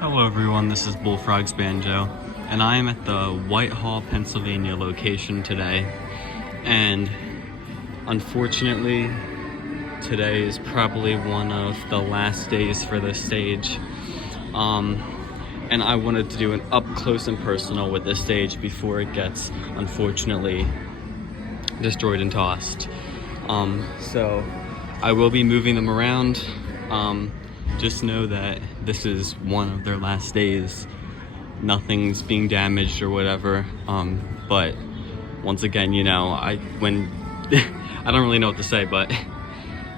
Hello everyone, this is Bullfrog's Banjo, and I am at the Whitehall, Pennsylvania location today, and unfortunately, today is probably one of the last days for the stage, and I wanted to do an up close and personal with this stage before it gets, unfortunately, destroyed and tossed. So I will be moving them around. Just know that this is one of their last days. Nothing's being damaged or whatever. But once again, you know, I don't really know what to say, but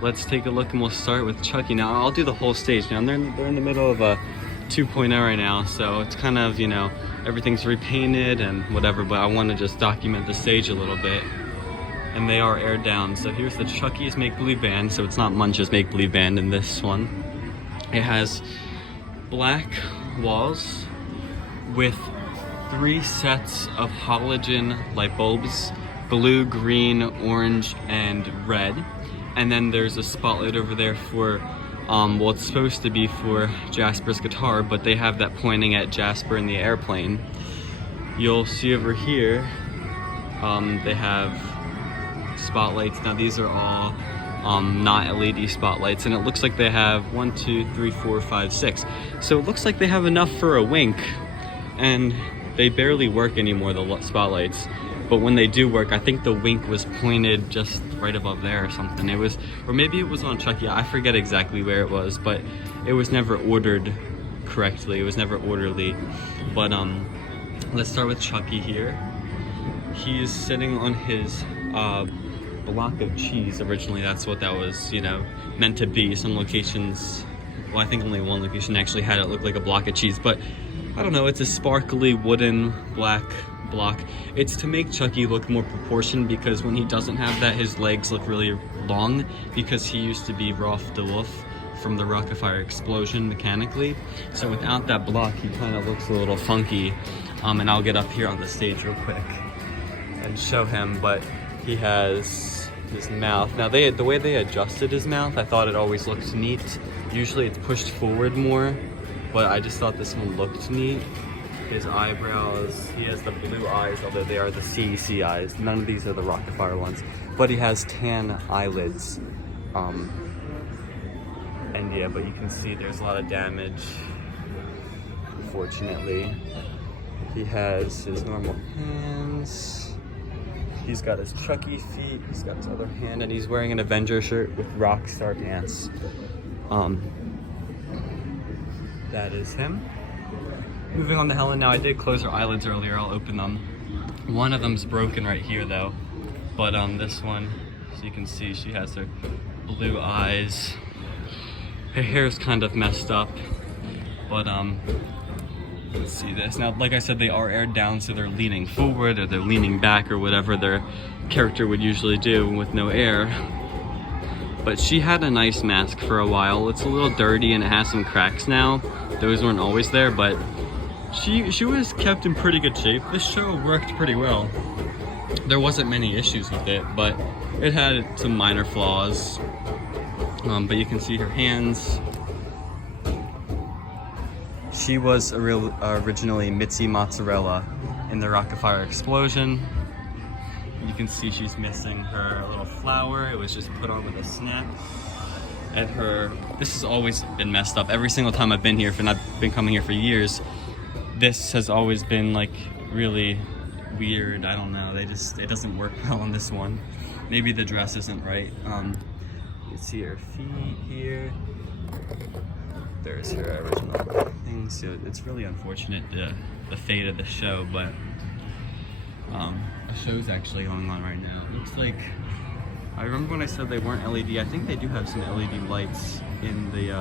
let's take a look and we'll start with Chucky. Now I'll do the whole stage. Now they're in the middle of a 2.0 right now, so it's kind of, you know, everything's repainted and whatever, but I want to just document the stage a little bit. And they are aired down. So here's the Chucky's Make Believe Band. So it's not Munch's Make Believe Band in this one. It has black walls with 3 sets of halogen light bulbs, blue, green, orange, and red. And then there's a spotlight over there for, well, it's supposed to be for Jasper's guitar, but they have that pointing at Jasper in the airplane. You'll see over here, they have spotlights. Now these are all not LED spotlights, and it looks like they have 1, 2, 3, 4, 5, 6. So it looks like they have enough for a wink, and they barely work anymore, the spotlights. But when they do work, I think the wink was pointed just right above there or something. It was, or maybe it was on Chucky. I forget exactly where it was, but it was never ordered correctly. It was never orderly. But let's start with Chucky here. He is sitting on his block of cheese. Originally that's what that was, you know, meant to be. Some locations, well, I think only one location actually had it look like a block of cheese, but I don't know, it's a sparkly wooden black block. It's to make Chucky look more proportioned, because when he doesn't have that, his legs look really long, because he used to be Rolf de Wolf from the Rockafire Explosion mechanically. So without that block, he kind of looks a little funky. And I'll get up here on the stage real quick and show him, but he has his mouth. Now the way they adjusted his mouth, I thought it always looked neat. Usually it's pushed forward more, but I just thought this one looked neat. His eyebrows, he has the blue eyes, although they are the CEC eyes. None of these are the Rockafire ones, but he has tan eyelids. And yeah, but you can see there's a lot of damage, unfortunately. He has his normal hands. He's got his Chucky feet, he's got his other hand, and he's wearing an Avenger shirt with Rockstar pants. That is him. Moving on to Helen. Now I did close her eyelids earlier, I'll open them. One of them's broken right here though, but this one, so you can see she has her blue eyes. Her hair's kind of messed up, but let's see this. Now, like I said, they are aired down, so they're leaning forward or they're leaning back or whatever their character would usually do with no air. But she had a nice mask for a while. It's a little dirty and it has some cracks now. Those weren't always there, but she was kept in pretty good shape. This show worked pretty well. There wasn't many issues with it, but it had some minor flaws. But you can see her hands. She was originally Mitzi Mozzarella in the Rockafire Explosion. You can see she's missing her little flower. It was just put on with a snap. And this has always been messed up. Every single time I've been here, and I've been coming here for years, this has always been like really weird. I don't know, it doesn't work well on this one. Maybe the dress isn't right. You see her feet here. There's her original thing. So it's really unfortunate, the fate of the show, but the show's actually going on right now. It looks like, I remember when I said they weren't LED, I think they do have some LED lights in the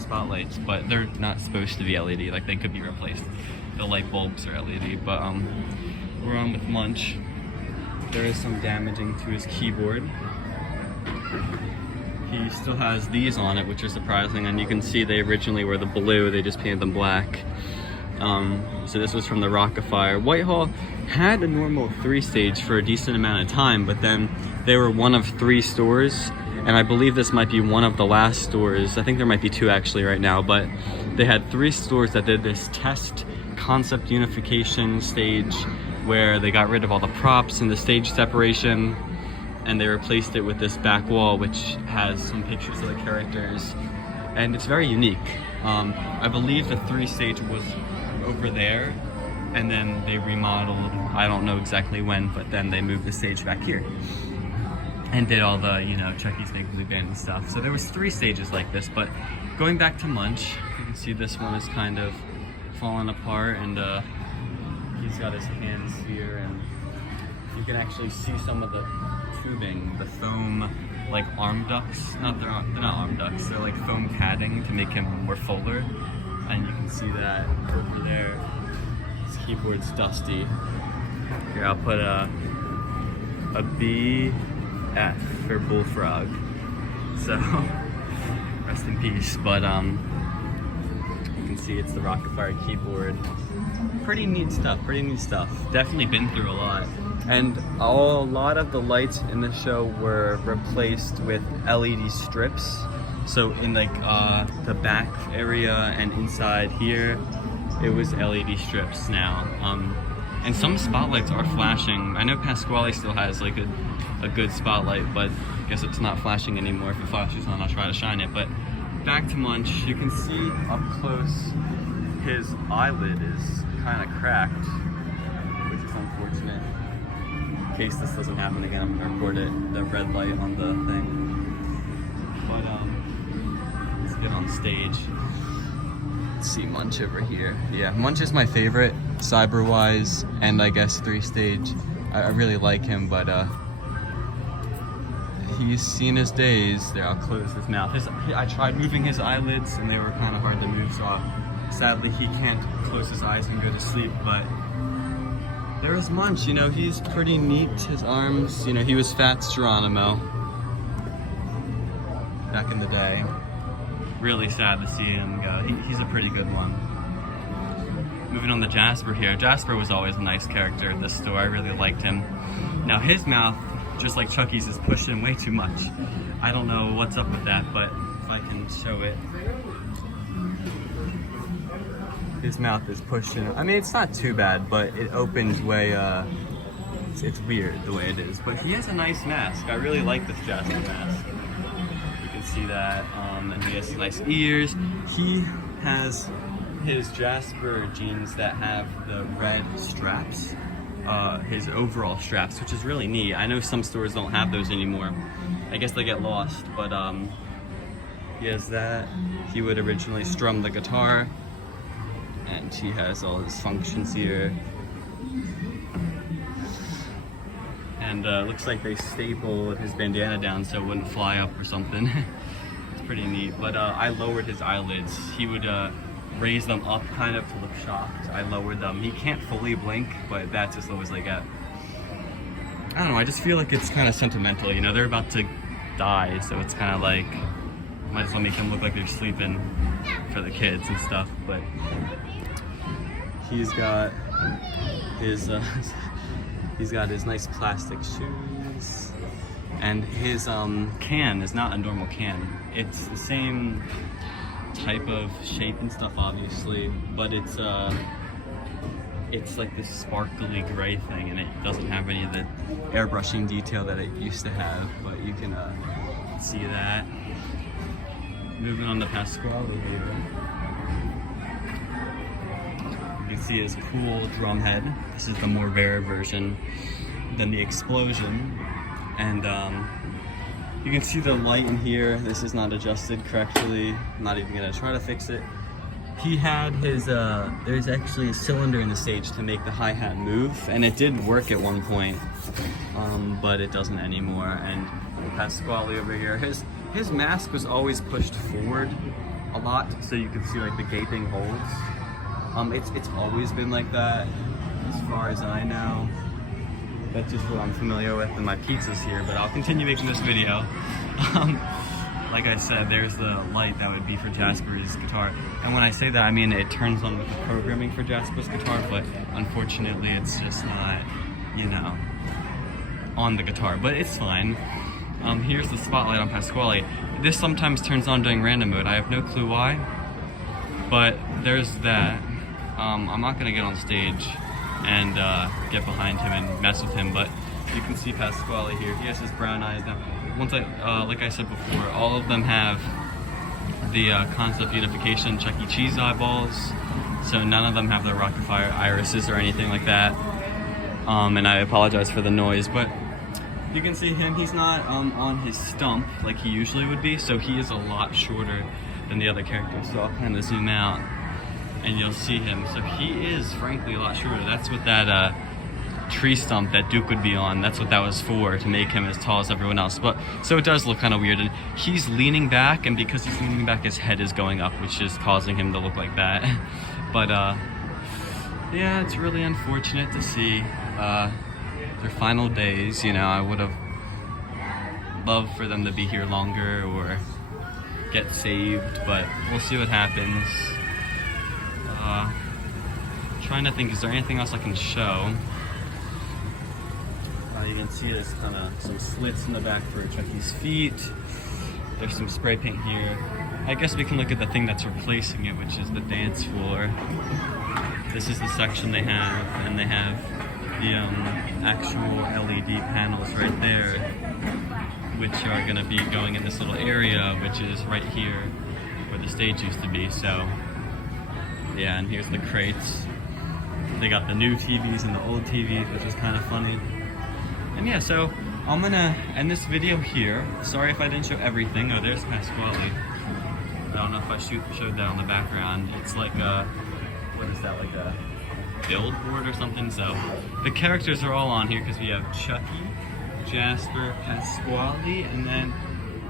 spotlights, but they're not supposed to be LED, like they could be replaced. The light bulbs are LED, but we're on with Munch. There is some damaging to his keyboard. He still has these on it, which are surprising, and you can see they originally were the blue, they just painted them black. So this was from the Rockafire. Whitehall had a normal 3 stage for a decent amount of time, but then they were one of 3 stores, And I believe this might be one of the last stores. I think there might be 2 actually right now, but they had 3 stores that did this test concept unification stage where they got rid of all the props and the stage separation, and they replaced it with this back wall which has some pictures of the characters, and it's very unique. I believe the 3 stage was over there, and then they remodeled, I don't know exactly when, but then they moved the stage back here and did all the, you know, Chucky's Big Blue Band and stuff. So there was 3 stages like this, but going back to Munch, you can see this one is kind of falling apart, and he's got his hands here, and you can actually see some of the tubing, the foam, like arm ducts. They're not arm ducts, they're like foam padding to make him more fuller. And you can see that over there. His keyboard's dusty. Here, I'll put a BF for Bullfrog. So, rest in peace. But you can see it's the Rocketfire keyboard. Pretty neat stuff, Definitely been through a lot. And a lot of the lights in the show were replaced with LED strips. So in like the back area and inside here, it was LED strips now. And some spotlights are flashing. I know Pasqually still has like a good spotlight, but I guess it's not flashing anymore. If it flashes on, I'll try to shine it. But back to Munch, you can see up close his eyelid is kind of cracked, which is unfortunate. In case this doesn't happen again, I'm gonna record it, the red light on the thing. But let's get on stage. Let's see Munch over here. Yeah, Munch is my favorite, cyber-wise, and I guess 3-stage. I really like him, but he's seen his days. There, I'll close his mouth. I tried moving his eyelids, and they were kind of hard to move, so sadly he can't close his eyes and go to sleep, but there's Munch, you know, he's pretty neat. His arms, you know, he was Fats Geronimo back in the day. Really sad to see him go. He's a pretty good one. Moving on to Jasper here. Jasper was always a nice character at this store. I really liked him. Now his mouth, just like Chucky's, is pushed in way too much. I don't know what's up with that, but if I can show it. His mouth is pushed in. I mean, it's not too bad, but it opens way, it's weird the way it is. But he has a nice mask. I really like this Jasper mask. You can see that, and he has nice ears. He has his Jasper jeans that have the red straps, his overall straps, which is really neat. I know some stores don't have those anymore. I guess they get lost, but he has that. He would originally strum the guitar. And he has all his functions here. And looks like they stapled his bandana down so it wouldn't fly up or something. It's pretty neat. But I lowered his eyelids. He would raise them up kind of to look shocked. I lowered them. He can't fully blink, but that's as low as they get. I don't know, I just feel like it's kind of sentimental, you know? They're about to die, so it's kind of like, might as well make them look like they're sleeping for the kids and stuff, but he's got his nice plastic shoes, and his can is not a normal can. It's the same type of shape and stuff, obviously, but it's like this sparkly gray thing, and it doesn't have any of the airbrushing detail that it used to have, but you can see that. Moving on to Pasqually here. You can see his cool drum head. This is the more rare version than the explosion. And you can see the light in here. This is not adjusted correctly. I'm not even gonna try to fix it. He had his, there's actually a cylinder in the stage to make the hi-hat move, and it did work at one point, but it doesn't anymore. And Pasqually over here, his mask was always pushed forward a lot, so you can see like the gaping holes. It's always been like that, as far as I know. That's just what I'm familiar with, and my pizza's here, but I'll continue making this video. Like I said, there's the light that would be for Jasper's guitar. And when I say that, I mean it turns on with the programming for Jasper's guitar, but unfortunately it's just not, you know, on the guitar, but it's fine. Here's the spotlight on Pasqually. This sometimes turns on during random mode. I have no clue why, but there's that. I'm not gonna get on stage and get behind him and mess with him, but you can see Pasqually here. He has his brown eyes now. Like I said before, all of them have the concept unification Chuck E. Cheese eyeballs, so none of them have the rocket fire irises or anything like that. And I apologize for the noise, but you can see him. He's not on his stump like he usually would be, so he is a lot shorter than the other characters. So I'll kind of zoom out and you'll see him. So he is frankly a lot shorter. That's what that tree stump that Duke would be on, that's what that was for, to make him as tall as everyone else. But so it does look kind of weird, and he's leaning back, and because he's leaning back, his head is going up, which is causing him to look like that. But yeah, it's really unfortunate to see their final days. You know, I would have loved for them to be here longer or get saved, but we'll see what happens. Trying to think, is there anything else I can show? You can see there's kind of some slits in the back for Chucky's feet. There's some spray paint here. I guess we can look at the thing that's replacing it, which is the dance floor. This is the section they have, and they have the actual LED panels right there, which are going to be going in this little area, which is right here where the stage used to be. So yeah, and here's the crates. They got the new TVs and the old TVs, which is kind of funny. And yeah, so I'm gonna end this video here. Sorry if I didn't show everything. Oh, there's Pasqually. I don't know if I showed that on the background. It's like a, what is that, like a billboard or something? So the characters are all on here because we have Chucky, Jasper, Pasqually, and then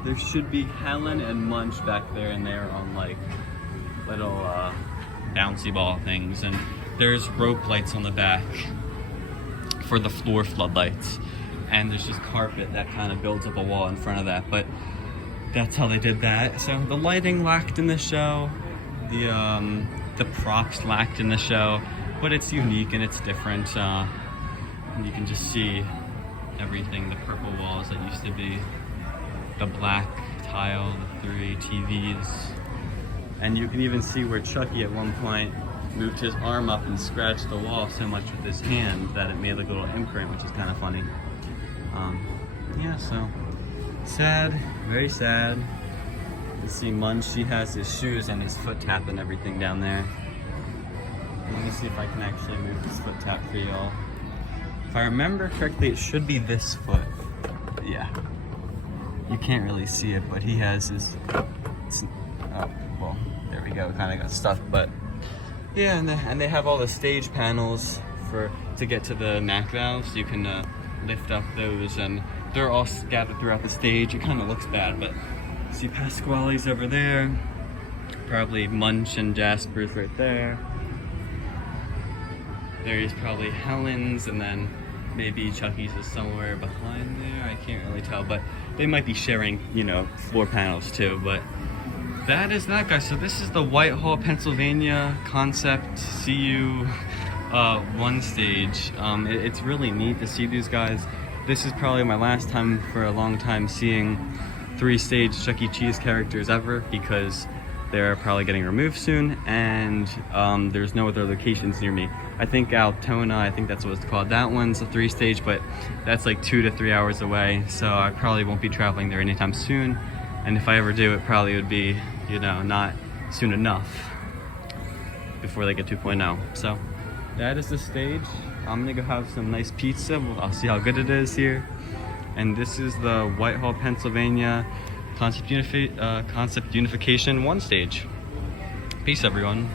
there should be Helen and Munch back there, and they're on like little bouncy ball things. And there's rope lights on the back for the floor floodlights. And there's just carpet that kind of builds up a wall in front of that, but that's how they did that. So the lighting lacked in the show, the props lacked in the show, but it's unique and it's different. And you can just see everything, the purple walls that used to be, the black tile, the 3 TVs, and you can even see where Chucky at one point moved his arm up and scratched the wall so much with his hand that it made like a little imprint, which is kind of funny. Yeah, so sad, very sad. You see Munch, he has his shoes and his foot tap and everything down there. Let me see if I can actually move this foot tap for y'all. If I remember correctly, it should be this foot. But yeah, you can't really see it, but he has his, oh, well, there we go, kind of got stuck, but yeah, and they have all the stage panels to get to the NAC valves. You can lift up those, and they're all scattered throughout the stage. It kind of looks bad, but see Pasqually's over there, probably Munch and Jasper's right there. There's probably Helen's, and then maybe Chucky's is somewhere behind there. I can't really tell, but they might be sharing, you know, floor panels too. But that is that, guys. So this is the Whitehall, Pennsylvania concept CU one stage. It's really neat to see these guys. This is probably my last time for a long time seeing 3-stage Chuck E. Cheese characters ever, because they're probably getting removed soon, and there's no other locations near me. I think Altona, I think that's what it's called. That one's a 3-stage, but that's like 2 to 3 hours away, so I probably won't be traveling there anytime soon. And if I ever do, it probably would be, you know, not soon enough before they get 2.0. So that is the stage. I'm gonna go have some nice pizza. I'll see how good it is here. And this is the Whitehall, Pennsylvania concept unification 1 stage. Peace, everyone.